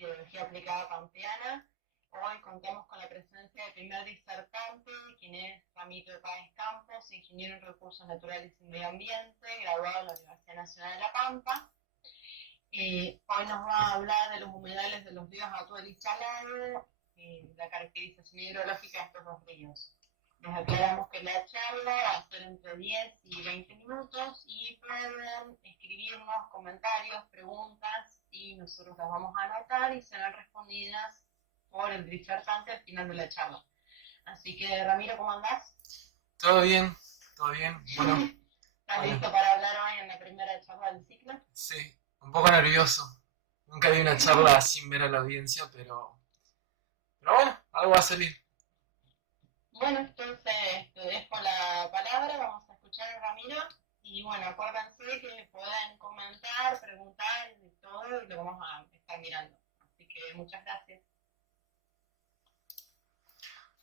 Hidrología Aplicada Pampeana. Hoy contamos con la presencia del primer disertante, quien es Ramiro Páez Campos, ingeniero en Recursos Naturales y Medio Ambiente, graduado de la Universidad Nacional de La Pampa. Hoy nos va a hablar de los humedales de los ríos Atuel y Salado, la caracterización hidrológica de estos dos ríos. Les aclaramos que la charla va a ser entre 10 y 20 minutos y pueden escribirnos comentarios, preguntas y nosotros las vamos a anotar y serán respondidas por el disertante al final de la charla. Así que, Ramiro, ¿cómo andás? Todo bien, todo bien. Bueno, ¿Estás listo para hablar hoy en la primera charla del ciclo? sí, un poco nervioso. Nunca di una charla sin ver a la audiencia, pero bueno, algo va a salir. Bueno, entonces te dejo la palabra, vamos a escuchar a Ramiro y bueno, acuérdense que pueden comentar, preguntar y todo y lo vamos a estar mirando. Así que muchas gracias.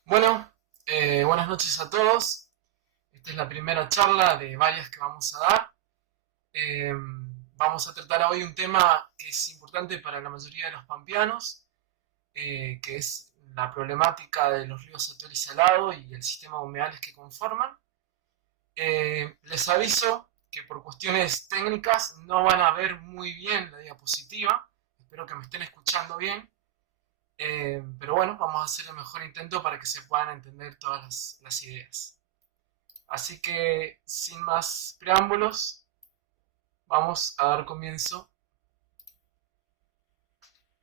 Bueno, buenas noches a todos. Esta es la primera charla de varias que vamos a dar. Vamos a tratar hoy un tema que es importante para la mayoría de los pampeanos, que es la problemática de los ríos Atuel y Salado y el sistema de humedales que conforman. Les aviso que por cuestiones técnicas no van a ver muy bien la diapositiva. Espero que me estén escuchando bien. Pero bueno, vamos a hacer el mejor intento para que se puedan entender todas las ideas. Así que, sin más preámbulos, vamos a dar comienzo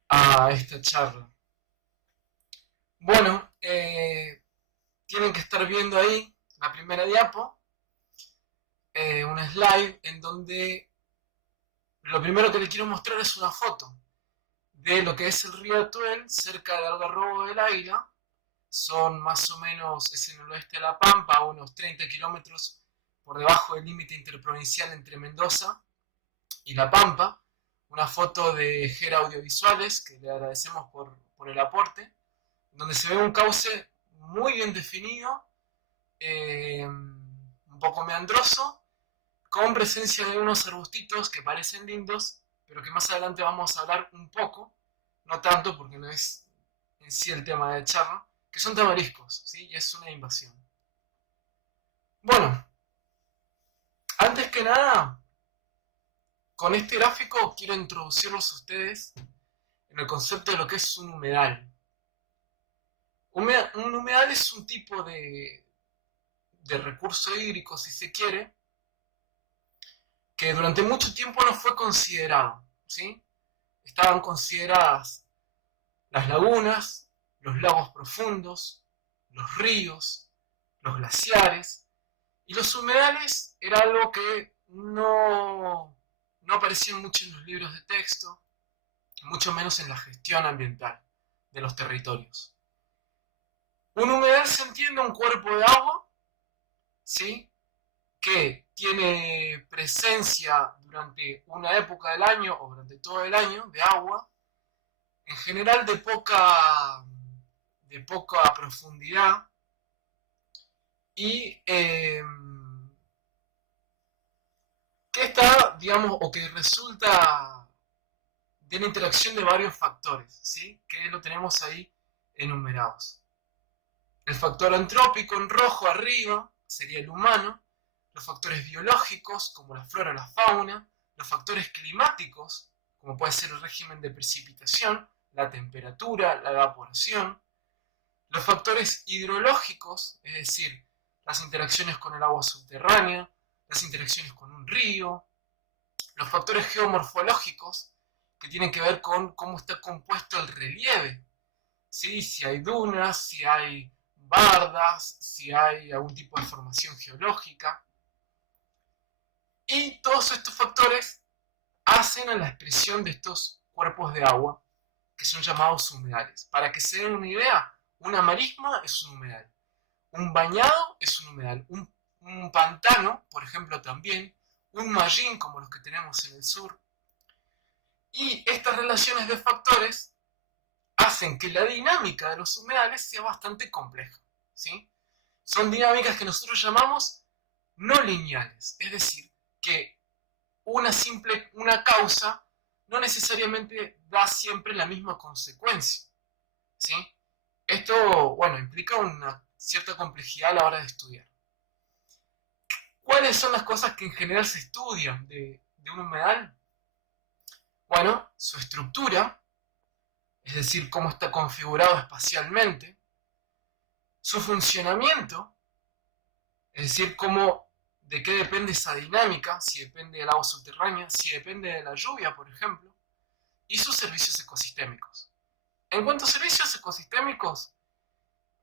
a esta charla. Bueno, tienen que estar viendo ahí la primera diapo, un slide en donde lo primero que les quiero mostrar es una foto de lo que es el río Atuel cerca de Algarrobo del Águila. Son más o menos, es en el oeste de La Pampa, unos 30 kilómetros por debajo del límite interprovincial entre Mendoza y La Pampa. Una foto de Gera Audiovisuales, que le agradecemos por el aporte, donde se ve un cauce muy bien definido, un poco meandroso, con presencia de unos arbustitos que parecen lindos, pero que más adelante vamos a hablar un poco, no tanto porque no es en sí el tema de charla, que son tamariscos, ¿sí? Y es una invasión. Bueno, antes que nada, con este gráfico quiero introducirlos a ustedes en el concepto de lo que es un humedal. Un humedal es un tipo de recurso hídrico, si se quiere, que durante mucho tiempo no fue considerado, ¿sí? Estaban consideradas las lagunas, los lagos profundos, los ríos, los glaciares, y los humedales era algo que no aparecía mucho en los libros de texto, mucho menos en la gestión ambiental de los territorios. Un humedal se entiende un cuerpo de agua, ¿sí?, que tiene presencia durante una época del año o durante todo el año de agua, en general de poca profundidad y que está, digamos, o que resulta de la interacción de varios factores, ¿sí?, que lo tenemos ahí enumerados. El factor antrópico en rojo arriba sería el humano, los factores biológicos como la flora o la fauna, los factores climáticos como puede ser el régimen de precipitación, la temperatura, la evaporación, los factores hidrológicos, es decir, las interacciones con el agua subterránea, las interacciones con un río, los factores geomorfológicos que tienen que ver con cómo está compuesto el relieve, ¿sí?, si hay dunas, si hay bardas, si hay algún tipo de formación geológica. Y todos estos factores hacen a la expresión de estos cuerpos de agua que son llamados humedales. Para que se den una idea, una marisma es un humedal, un bañado es un humedal, un pantano, por ejemplo, también, un mallín como los que tenemos en el sur. Y estas relaciones de factores hacen que la dinámica de los humedales sea bastante compleja, ¿sí? Son dinámicas que nosotros llamamos no lineales, es decir, que una causa no necesariamente da siempre la misma consecuencia, ¿sí? Esto, bueno, implica una cierta complejidad a la hora de estudiar. ¿Cuáles son las cosas que en general se estudian de un humedal? Bueno, su estructura, es decir, cómo está configurado espacialmente, su funcionamiento, es decir, de qué depende esa dinámica, si depende del agua subterránea, si depende de la lluvia, por ejemplo, y sus servicios ecosistémicos. En cuanto a servicios ecosistémicos,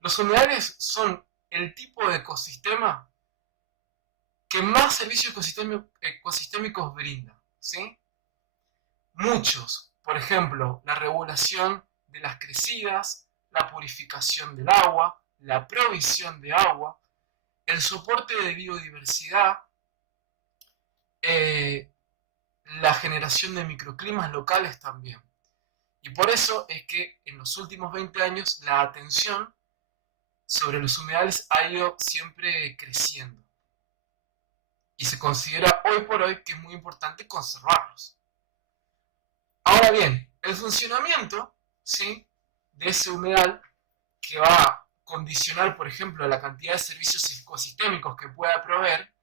los humedales son el tipo de ecosistema que más servicios ecosistémicos brinda, ¿sí? Muchos, por ejemplo, la regulación de las crecidas, la purificación del agua, la provisión de agua, el soporte de biodiversidad, la generación de microclimas locales también. Y por eso es que en los últimos 20 años la atención sobre los humedales ha ido siempre creciendo. Y se considera hoy por hoy que es muy importante conservarlos. Ahora bien, el funcionamiento, ¿sí?, de ese humedal, que va a condicionar, por ejemplo, la cantidad de servicios ecosistémicos que pueda proveer,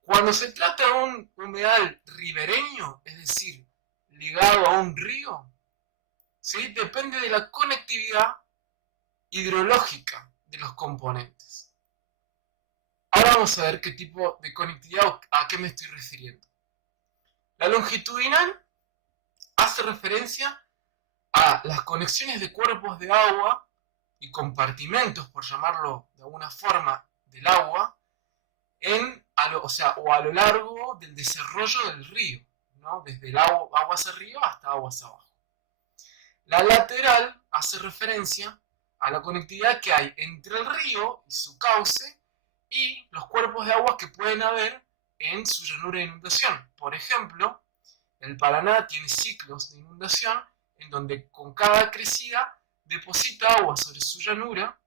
cuando se trata de un humedal ribereño, es decir, ligado a un río, ¿sí?, depende de la conectividad hidrológica de los componentes. Ahora vamos a ver qué tipo de conectividad, a qué me estoy refiriendo. La longitudinal hace referencia a las conexiones de cuerpos de agua y compartimentos, por llamarlo de alguna forma, del agua, a lo largo del desarrollo del río, ¿no?, desde el agua hacia arriba hasta aguas abajo. La lateral hace referencia a la conectividad que hay entre el río y su cauce y los cuerpos de agua que pueden haber en su llanura de inundación. Por ejemplo, el Paraná tiene ciclos de inundación en donde con cada crecida deposita agua sobre su llanura,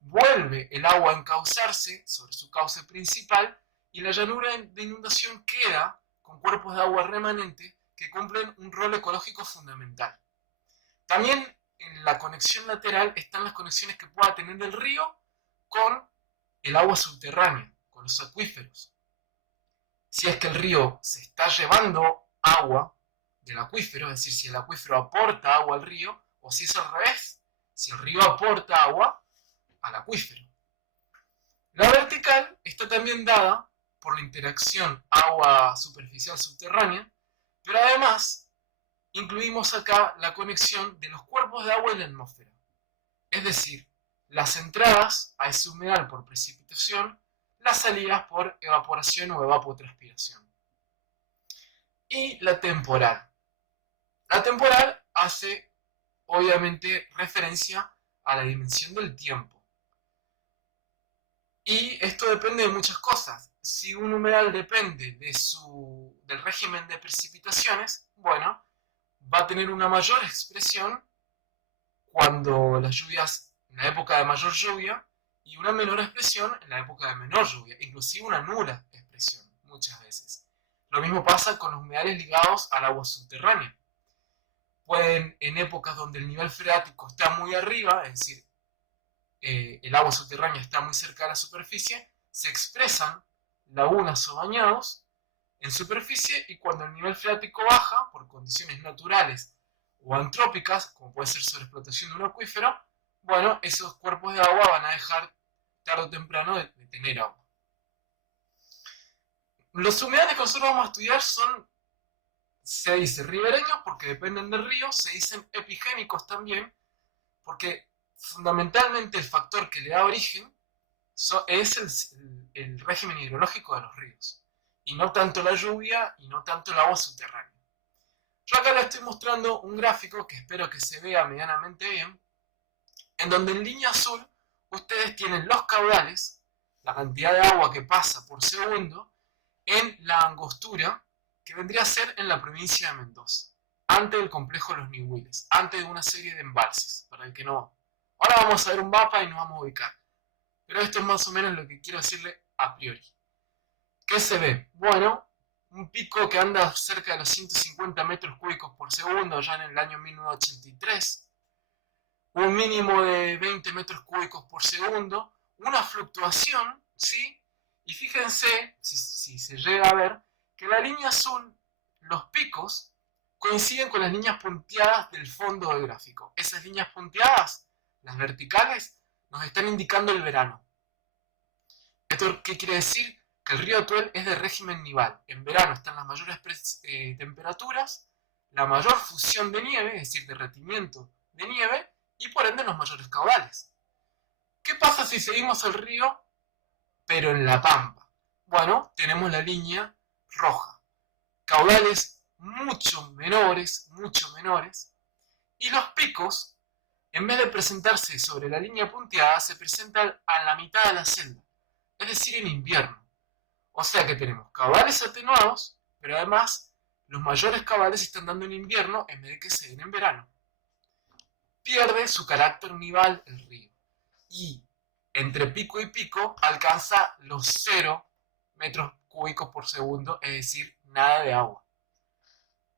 vuelve el agua a encauzarse sobre su cauce principal y la llanura de inundación queda con cuerpos de agua remanente que cumplen un rol ecológico fundamental. También en la conexión lateral están las conexiones que pueda tener el río con el agua subterránea, con los acuíferos. Si es que el río se está llevando agua del acuífero, es decir, si el acuífero aporta agua al río, o si es al revés, si el río aporta agua al acuífero. La vertical está también dada por la interacción agua superficial subterránea, pero además incluimos acá la conexión de los cuerpos de agua en la atmósfera, es decir, las entradas a ese humedal por precipitación, las salidas por evaporación o evapotranspiración. Y la temporal. La temporal hace, obviamente, referencia a la dimensión del tiempo. Y esto depende de muchas cosas. Si un humedal depende del régimen de precipitaciones, bueno, va a tener una mayor expresión cuando las lluvias, en la época de mayor lluvia, y una menor expresión en la época de menor lluvia, inclusive una nula expresión muchas veces. Lo mismo pasa con los humedales ligados al agua subterránea. Pueden, en épocas donde el nivel freático está muy arriba, es decir, el agua subterránea está muy cerca de la superficie, se expresan lagunas o bañados en superficie, y cuando el nivel freático baja por condiciones naturales o antrópicas, como puede ser sobreexplotación de un acuífero, bueno, esos cuerpos de agua van a dejar tarde o temprano de tener agua. Los humedales que nosotros vamos a estudiar se dice ribereños porque dependen del río, se dicen epigénicos también, porque fundamentalmente el factor que le da origen es el régimen hidrológico de los ríos, y no tanto la lluvia y no tanto el agua subterránea. Yo acá les estoy mostrando un gráfico que espero que se vea medianamente bien, en donde en línea azul ustedes tienen los caudales, la cantidad de agua que pasa por segundo, en la angostura que vendría a ser en la provincia de Mendoza, antes del complejo de los Nihuiles, antes de una serie de embalses, para el que no. Ahora vamos a ver un mapa y nos vamos a ubicar, pero esto es más o menos lo que quiero decirle a priori. ¿Qué se ve? Bueno, un pico que anda cerca de los 150 metros cúbicos por segundo ya en el año 1983, un mínimo de 20 metros cúbicos por segundo, una fluctuación, ¿sí? Y fíjense, si se llega a ver, que la línea azul, los picos, coinciden con las líneas punteadas del fondo del gráfico. Esas líneas punteadas, las verticales, nos están indicando el verano. ¿Esto qué quiere decir? Que el río Atuel es de régimen nival. En verano están las mayores temperaturas, la mayor fusión de nieve, es decir, derretimiento de nieve, y por ende los mayores caudales. ¿Qué pasa si seguimos el río, pero en la pampa? Bueno, tenemos la línea roja. Caudales mucho menores, y los picos, en vez de presentarse sobre la línea punteada, se presentan a la mitad de la celda, es decir, en invierno. O sea que tenemos caudales atenuados, pero además los mayores caudales se están dando en invierno en vez de que se den en verano. Pierde su carácter nival el río y entre pico y pico alcanza los 0 metros cúbicos por segundo, es decir, nada de agua.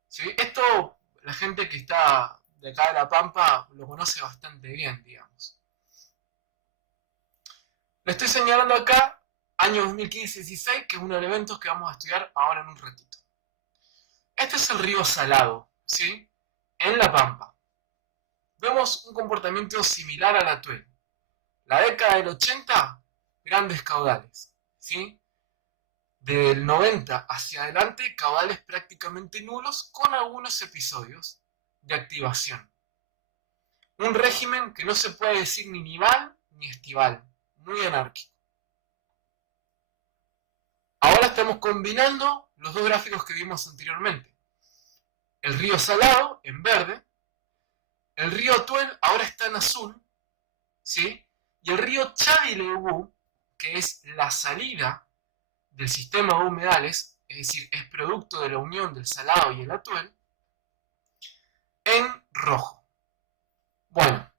¿Sí? Esto la gente que está de acá de La Pampa lo conoce bastante bien, digamos. Le estoy señalando acá año 2015-16, que es uno de los eventos que vamos a estudiar ahora en un ratito. Este es el río Salado, ¿sí? En La Pampa. Vemos un comportamiento similar al Atuel. La década del 80, grandes caudales, ¿sí? Del 90 hacia adelante, caudales prácticamente nulos con algunos episodios de activación. Un régimen que no se puede decir ni nival ni estival, muy anárquico. Ahora estamos combinando los dos gráficos que vimos anteriormente. El río Salado en verde, el río Atuel ahora está en azul, ¿sí? Y el río Chadileubú, que es la salida del sistema de humedales, es decir, es producto de la unión del Salado y el Atuel, en rojo. Bueno,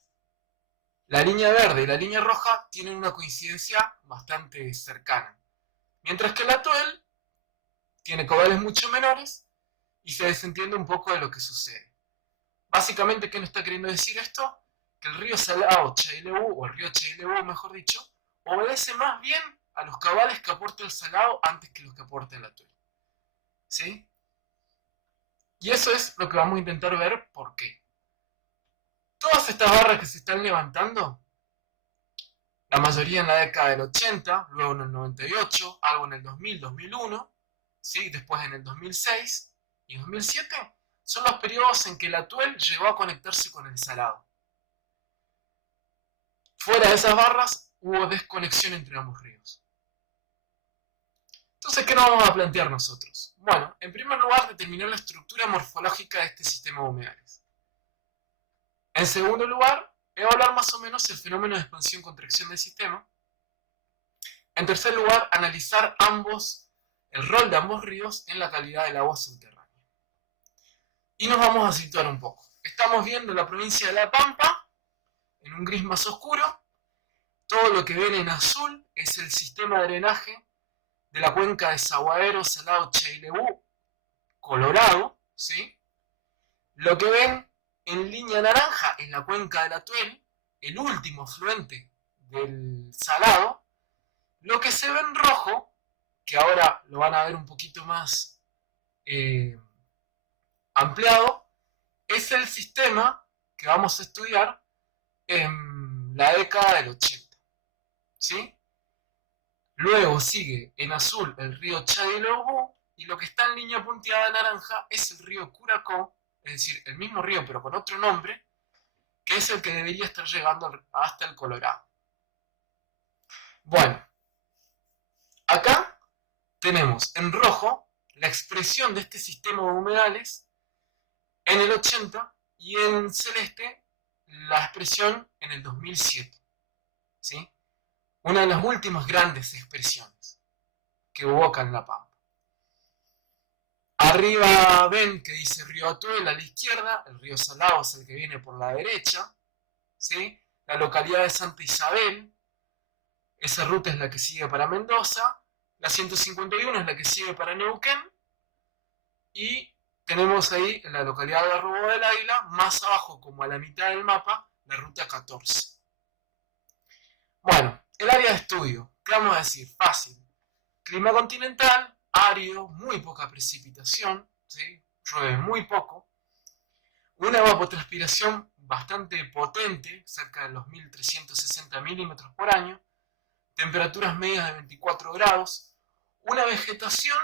la línea verde y la línea roja tienen una coincidencia bastante cercana, mientras que el Atuel tiene caudales mucho menores y se desentiende un poco de lo que sucede. Básicamente, ¿qué nos está queriendo decir esto? Que el río Salado Chadileubú, o el río Chadileubú, mejor dicho, obedece más bien a los caudales que aporta el Salado antes que los que aporta el Atuel. ¿Sí? Y eso es lo que vamos a intentar ver por qué. Todas estas barras que se están levantando, la mayoría en la década del 80, luego en el 98, algo en el 2000, 2001, ¿sí? Después en el 2006 y 2007, son los periodos en que el Atuel llegó a conectarse con el Salado. Fuera de esas barras hubo desconexión entre ambos ríos. Entonces, ¿qué nos vamos a plantear nosotros? Bueno, en primer lugar, determinar la estructura morfológica de este sistema de humedales. En segundo lugar, evaluar más o menos el fenómeno de expansión-contracción del sistema. En tercer lugar, analizar el rol de ambos ríos en la calidad del agua subterránea. Y nos vamos a situar un poco. Estamos viendo la provincia de La Pampa, en un gris más oscuro. Todo lo que ven en azul es el sistema de drenaje de la cuenca de Desaguadero Salado Chadileubú, Colorado, ¿sí? Lo que ven en línea naranja es la cuenca del Atuel, el último afluente del Salado. Lo que se ve en rojo, que ahora lo van a ver un poquito más ampliado, es el sistema que vamos a estudiar en la década del 80, ¿sí? Luego sigue en azul el río Chadileubú y lo que está en línea punteada naranja es el río Curacó, es decir, el mismo río pero con otro nombre, que es el que debería estar llegando hasta el Colorado. Bueno, acá tenemos en rojo la expresión de este sistema de humedales en el 80 y en celeste la expresión en el 2007, ¿sí? Una de las últimas grandes expresiones que hubo acá en La Pampa. Arriba ven que dice río Atuel a la izquierda, el río Salado es el que viene por la derecha, ¿sí? La localidad de Santa Isabel, esa ruta es la que sigue para Mendoza, la 151 es la que sigue para Neuquén, y tenemos ahí en la localidad de Arrobo del Águila, más abajo, como a la mitad del mapa, la ruta 14. Bueno, el área de estudio, ¿qué vamos a decir? Fácil. Clima continental, árido, muy poca precipitación, ¿sí? Llueve muy poco. Una evapotranspiración bastante potente, cerca de los 1360 milímetros por año. Temperaturas medias de 24 grados. Una vegetación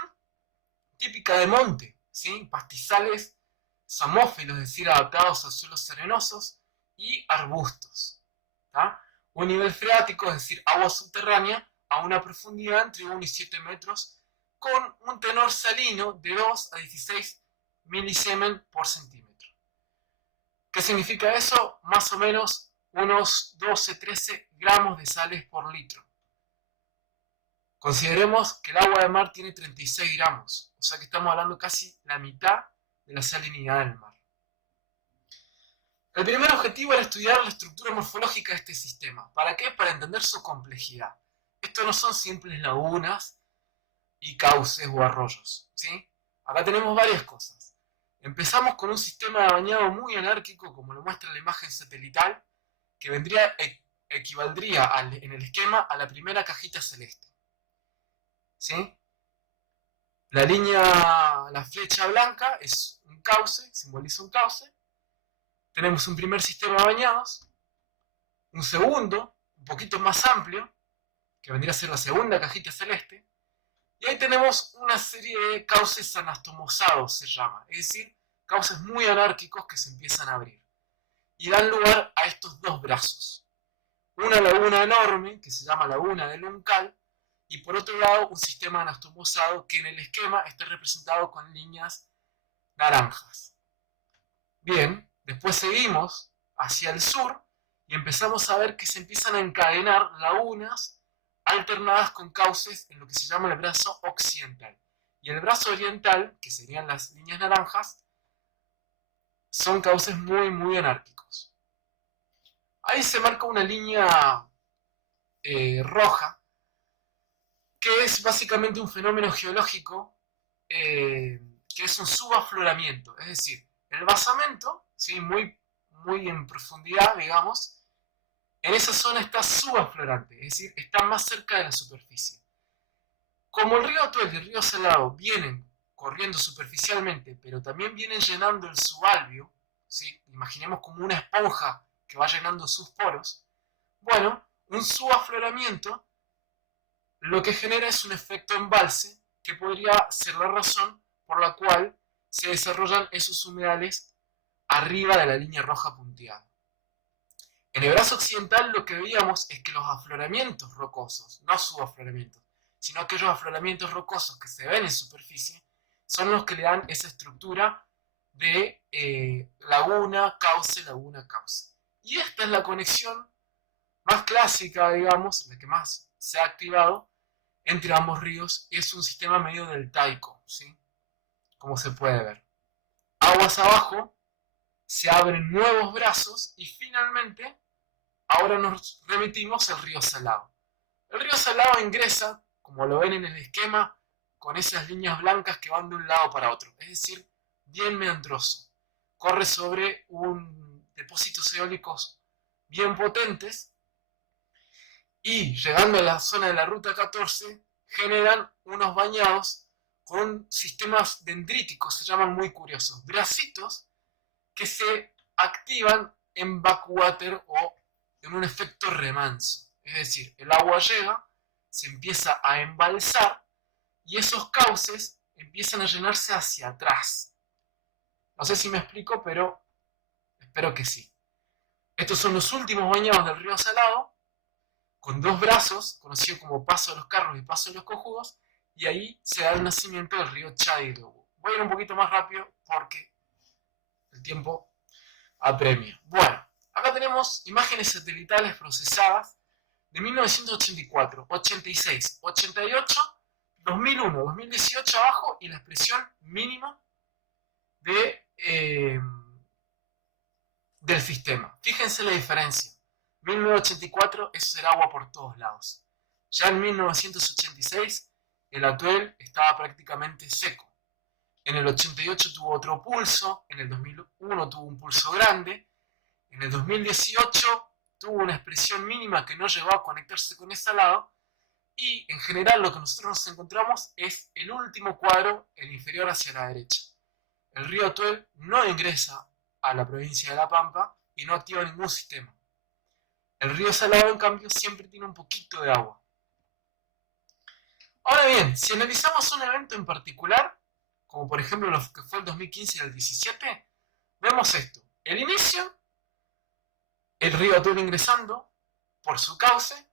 típica de monte, ¿sí? Pastizales samófilos, es decir, adaptados a suelos arenosos, y arbustos. ¿tá? Un nivel freático, es decir, agua subterránea, a una profundidad entre 1 y 7 metros, con un tenor salino de 2 a 16 milisiemen por centímetro. ¿Qué significa eso? Más o menos unos 12-13 gramos de sales por litro. Consideremos que el agua de mar tiene 36 gramos, o sea que estamos hablando casi la mitad de la salinidad del mar. El primer objetivo era estudiar la estructura morfológica de este sistema. ¿Para qué? Para entender su complejidad. Esto no son simples lagunas y cauces o arroyos, ¿sí? Acá tenemos varias cosas. Empezamos con un sistema de bañado muy anárquico, como lo muestra la imagen satelital, que equivaldría en el esquema a la primera cajita celeste. ¿Sí? La flecha blanca es un cauce, simboliza un cauce. Tenemos un primer sistema de bañados, un segundo, un poquito más amplio, que vendría a ser la segunda cajita celeste, y ahí tenemos una serie de cauces anastomosados, se llama, es decir, cauces muy anárquicos que se empiezan a abrir, y dan lugar a estos dos brazos. Una laguna enorme, que se llama laguna del Uncal, y por otro lado un sistema anastomosado que en el esquema está representado con líneas naranjas. Bien, después seguimos hacia el sur y empezamos a ver que se empiezan a encadenar lagunas alternadas con cauces en lo que se llama el brazo occidental. Y el brazo oriental, que serían las líneas naranjas, son cauces muy, muy anárquicos. Ahí se marca una línea roja, que es básicamente un fenómeno geológico que es un subafloramiento, es decir, el basamento, ¿sí? muy en profundidad, digamos, en esa zona está subaflorante, es decir, está más cerca de la superficie. Como el río Atuel y el río Salado vienen corriendo superficialmente, pero también vienen llenando el subalvio, ¿sí? Imaginemos como una esponja que va llenando sus poros, bueno, un subafloramiento lo que genera es un efecto embalse que podría ser la razón por la cual se desarrollan esos humedales arriba de la línea roja punteada. En el brazo occidental lo que veíamos es que los afloramientos rocosos, no subafloramientos, sino aquellos afloramientos rocosos que se ven en superficie, son los que le dan esa estructura de laguna, cauce, laguna, cauce. Y esta es la conexión más clásica, digamos, la que más se ha activado entre ambos ríos, y es un sistema medio deltaico, ¿sí? Como se puede ver. Aguas abajo, se abren nuevos brazos y finalmente, ahora nos remitimos al río Salado. El río Salado ingresa, como lo ven en el esquema, con esas líneas blancas que van de un lado para otro, es decir, bien meandroso. Corre sobre un depósitos eólicos bien potentes, y llegando a la zona de la ruta 14 generan unos bañados con sistemas dendríticos, se llaman muy curiosos, bracitos que se activan en backwater o en un efecto remanso. Es decir, el agua llega, se empieza a embalsar y esos cauces empiezan a llenarse hacia atrás. No sé si me explico, pero espero que sí. Estos son los últimos bañados del río Salado, con dos brazos, conocido como Paso de los Carros y Paso de los Cojudos, y ahí se da el nacimiento del río Chadilobo. Voy a ir un poquito más rápido porque el tiempo apremia. Bueno, acá tenemos imágenes satelitales procesadas de 1984, 86, 88, 2001, 2018 abajo y la expresión mínima del sistema. Fíjense la diferencia. 1984 eso era agua por todos lados. Ya en 1986 el Atuel estaba prácticamente seco. En el 88 tuvo otro pulso, en el 2001 tuvo un pulso grande, en el 2018 tuvo una expresión mínima que no llegó a conectarse con ese lado, y en general lo que nosotros nos encontramos es el último cuadro, el inferior hacia la derecha. El río Atuel no ingresa a la provincia de La Pampa y no activa ningún sistema. El río Salado, en cambio, siempre tiene un poquito de agua. Ahora bien, si analizamos un evento en particular, como por ejemplo lo que fue el 2015 y el 17, vemos esto. El inicio, el río Atuel ingresando por su cauce,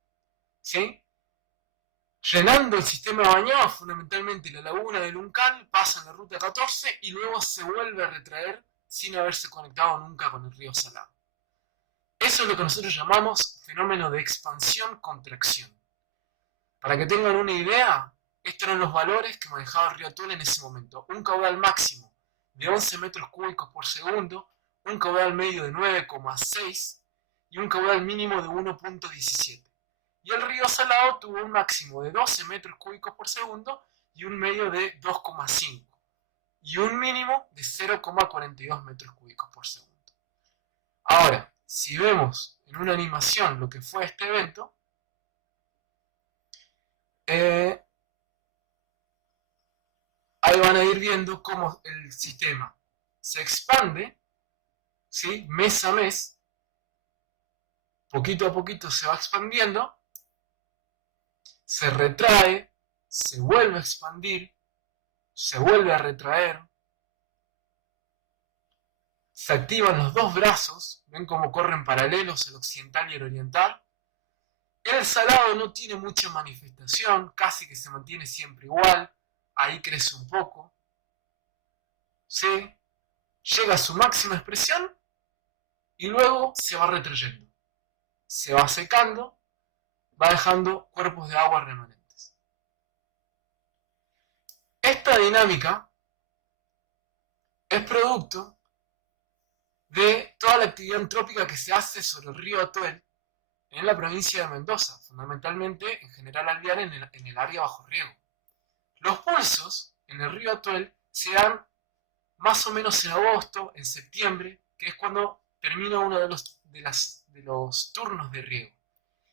¿sí? Llenando el sistema de bañado, fundamentalmente la laguna del Uncal, pasa en la ruta 14 y luego se vuelve a retraer sin haberse conectado nunca con el río Salado. Eso es lo que nosotros llamamos fenómeno de expansión-contracción. Para que tengan una idea, estos eran los valores que manejaba el río Atuel en ese momento. Un caudal máximo de 11 metros cúbicos por segundo, un caudal medio de 9,6 y un caudal mínimo de 1,17. Y el río Salado tuvo un máximo de 12 metros cúbicos por segundo y un medio de 2,5 y un mínimo de 0,42 metros cúbicos por segundo. Ahora, si vemos en una animación lo que fue este evento, ahí van a ir viendo cómo el sistema se expande, ¿sí? Mes a mes, poquito a poquito se va expandiendo, se retrae, se vuelve a expandir, se vuelve a retraer, se activan los dos brazos, ven cómo corren paralelos el occidental y el oriental. El Salado no tiene mucha manifestación, casi que se mantiene siempre igual, ahí crece un poco, ¿sí? Llega a su máxima expresión y luego se va retrayendo, se va secando, va dejando cuerpos de agua remanentes. Esta dinámica es producto de toda la actividad antrópica que se hace sobre el río Atuel en la provincia de Mendoza, fundamentalmente en General Alvear en el área bajo riego. Los pulsos en el río Atuel se dan más o menos en agosto, en septiembre, que es cuando termina uno de los turnos de riego.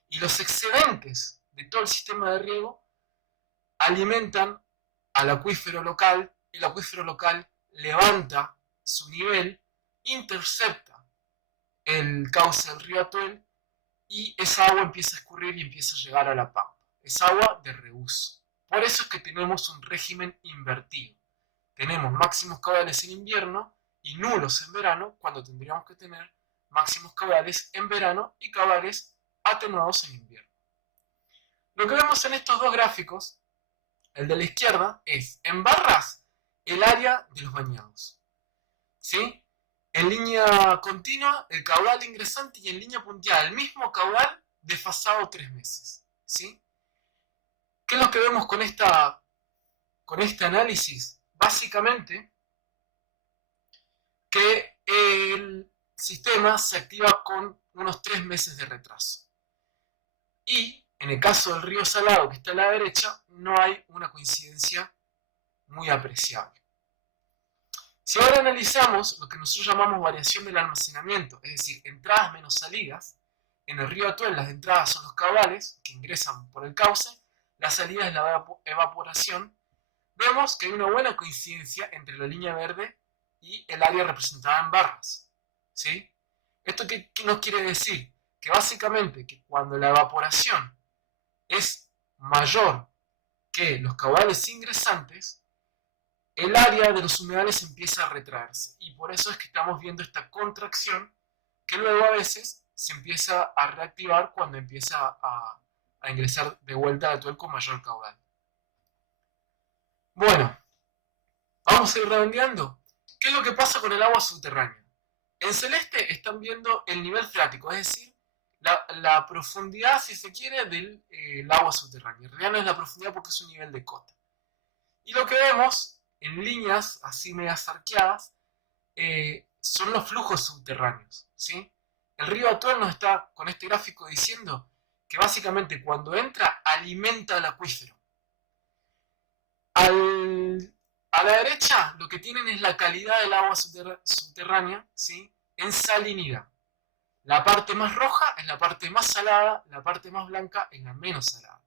Y los excedentes de todo el sistema de riego alimentan al acuífero local, el acuífero local levanta su nivel, intercepta el cauce del río Atuel y esa agua empieza a escurrir y empieza a llegar a la Pampa. Es agua de reuso. Por eso es que tenemos un régimen invertido. Tenemos máximos caudales en invierno y nulos en verano, cuando tendríamos que tener máximos caudales en verano y caudales atenuados en invierno. Lo que vemos en estos dos gráficos, el de la izquierda, es en barras el área de los bañados, ¿sí? En línea continua el caudal ingresante y en línea punteada el mismo caudal desfasado 3 meses, ¿sí? ¿Qué es lo que vemos con este análisis? Básicamente que el sistema se activa con unos 3 meses de retraso. Y en el caso del río Salado, que está a la derecha, no hay una coincidencia muy apreciable. Si ahora analizamos lo que nosotros llamamos variación del almacenamiento, es decir, entradas menos salidas, en el río Atuel las entradas son los caudales que ingresan por el cauce, la salida es la evaporación, vemos que hay una buena coincidencia entre la línea verde y el área representada en barras, ¿sí? ¿Esto qué nos quiere decir? Que básicamente que cuando la evaporación es mayor que los caudales ingresantes, el área de los humedales empieza a retraerse y por eso es que estamos viendo esta contracción que luego a veces se empieza a reactivar cuando empieza a ingresar de vuelta al Atuel con mayor caudal. Bueno, vamos a ir redondeando. ¿Qué es lo que pasa con el agua subterránea? En celeste están viendo el nivel freático, es decir, la profundidad, si se quiere, del agua subterránea. En realidad no es la profundidad porque es un nivel de cota. Y lo que vemos en líneas así medias arqueadas son los flujos subterráneos, ¿sí? El río Atuel nos está con este gráfico diciendo que básicamente cuando entra alimenta el acuífero. Al A la derecha lo que tienen es la calidad del agua subterránea, ¿sí? En salinidad. La parte más roja es la parte más salada, la parte más blanca es la menos salada.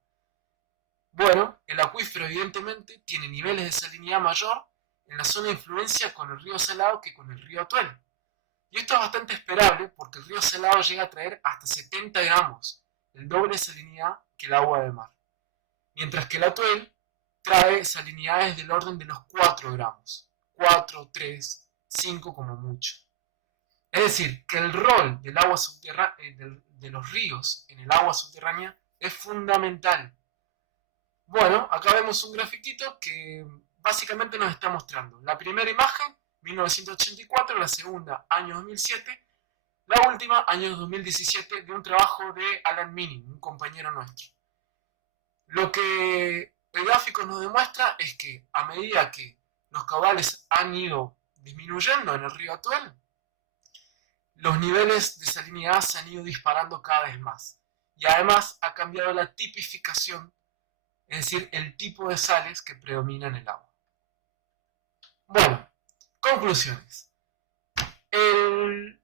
Bueno, el acuífero evidentemente tiene niveles de salinidad mayor en la zona de influencia con el río Salado que con el río Atuel. Y esto es bastante esperable porque el río Salado llega a traer hasta 70 gramos, el doble de salinidad que el agua de mar. Mientras que el Atuel trae salinidades del orden de los 4 gramos. 4, 3, 5 como mucho. Es decir, que el rol del agua de los ríos en el agua subterránea es fundamental. Bueno, acá vemos un grafiquito que básicamente nos está mostrando la primera imagen, 1984, la segunda, año 2007, la última, año 2017, de un trabajo de Alan Minning, un compañero nuestro. Lo que el gráfico nos demuestra es que a medida que los caudales han ido disminuyendo en el río Atuel, los niveles de salinidad se han ido disparando cada vez más. Y además ha cambiado la tipificación, es decir, el tipo de sales que predomina en el agua. Bueno, conclusiones. El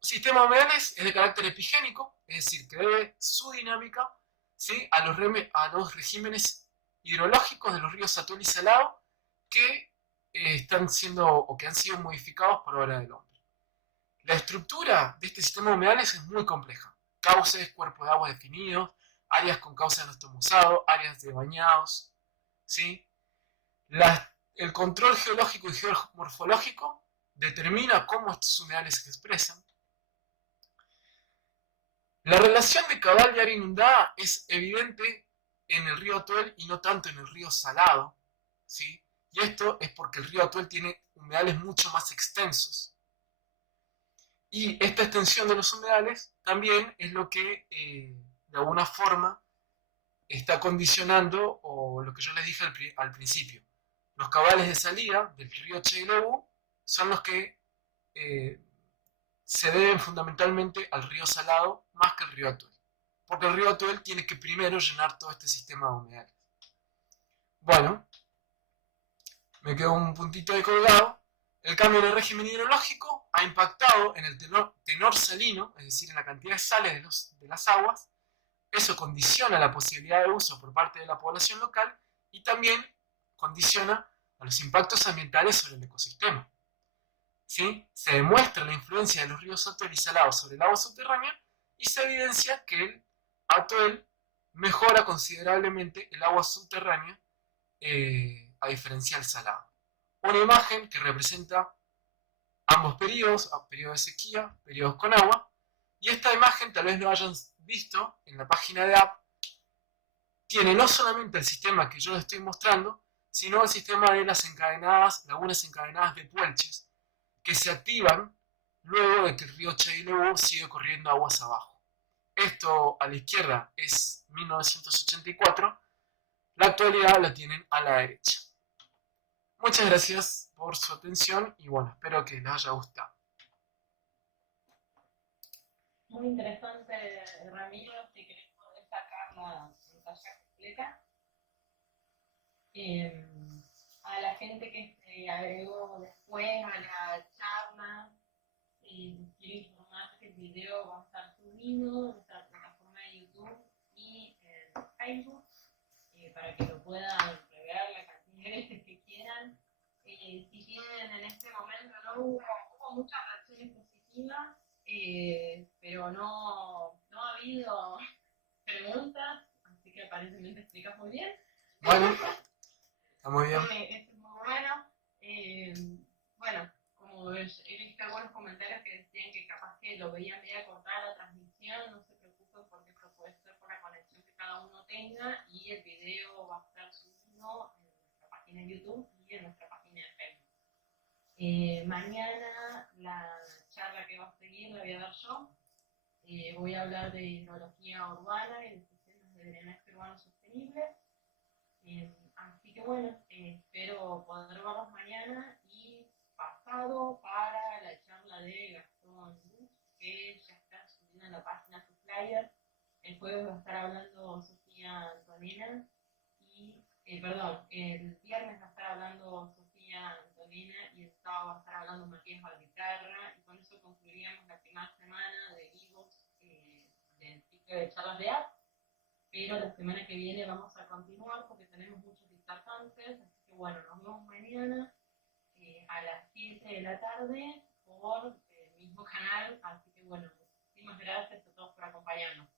sistema de humedales es de carácter epigénico, es decir, que debe su dinámica, ¿sí?, a los regímenes hidrológicos de los ríos Atuel y Salado que están siendo o que han sido modificados por obra del hombre. La estructura de este sistema de humedales es muy compleja. Cauces, cuerpos de agua definidos, áreas con cauce anastomosado, áreas de bañados, ¿sí? El control geológico y geomorfológico determina cómo estos humedales se expresan. La relación de caudal y área inundada es evidente en el río Atuel y no tanto en el río Salado, ¿sí? Y esto es porque el río Atuel tiene humedales mucho más extensos. Y esta extensión de los humedales también es lo que de alguna forma está condicionando, o lo que yo les dije al principio, los caudales de salida del río Che-Lebu son los que se deben fundamentalmente al río Salado más que al río Atuel, porque el río Atuel tiene que primero llenar todo este sistema de humedales. Bueno, me quedó un puntito ahí colgado. El cambio en el régimen hidrológico ha impactado en el tenor salino, es decir, en la cantidad de sales de las aguas. Eso condiciona la posibilidad de uso por parte de la población local y también condiciona a los impactos ambientales sobre el ecosistema. ¿Sí? Se demuestra la influencia de los ríos Atuel y Salado sobre el agua subterránea y se evidencia que el Atuel mejora considerablemente el agua subterránea a diferencia del Salado. Una imagen que representa ambos periodos, periodos de sequía, periodos con agua, y esta imagen tal vez lo hayan visto en la página de app, tiene no solamente el sistema que yo les estoy mostrando, sino el sistema de las lagunas encadenadas de Puelches, que se activan luego de que el río Che-Lebu sigue corriendo aguas abajo. Esto a la izquierda es 1984, la actualidad la tienen a la derecha. Muchas gracias por su atención y bueno, espero que les haya gustado. Muy interesante, Ramiro, si querés poder sacar la pantalla completa. A la gente que se agregó después a la charla, quiero informar que el video va a estar subido en nuestra plataforma de YouTube y en Facebook, para que lo puedan rever la cantidad de veces que quieran. Si tienen en este momento, no hubo muchas reacciones positivas, pero no ha habido preguntas, así que aparentemente explicas muy bien. Bueno, está muy bien. Esto es muy bueno. Bueno, como he visto algunos comentarios que decían que capaz que lo veían media cortada la transmisión, no se preocupen porque esto puede ser por la conexión que cada uno tenga y el video va a estar subido en nuestra página de YouTube y en nuestra página de Facebook. Mañana la charla que va a seguir la voy a dar yo. Voy a hablar de hidrología urbana y de sistemas de drenaje urbano sostenible. Así que bueno, espero poder verlos mañana y pasado para la charla de Gastón Luz, que ya está subida en la página su flyer. El jueves va a estar hablando Sofía Antonina y el viernes va a estar hablando Sofía Antonina y el sábado va a estar hablando Matías Valguitarra, y con eso concluiríamos la primera semana de vivos del ciclo de charlas de app, pero la semana que viene vamos a continuar porque tenemos muchos disertantes, así que bueno, nos vemos mañana a las 7 de la tarde por el mismo canal, así que bueno, muchísimas gracias a todos por acompañarnos.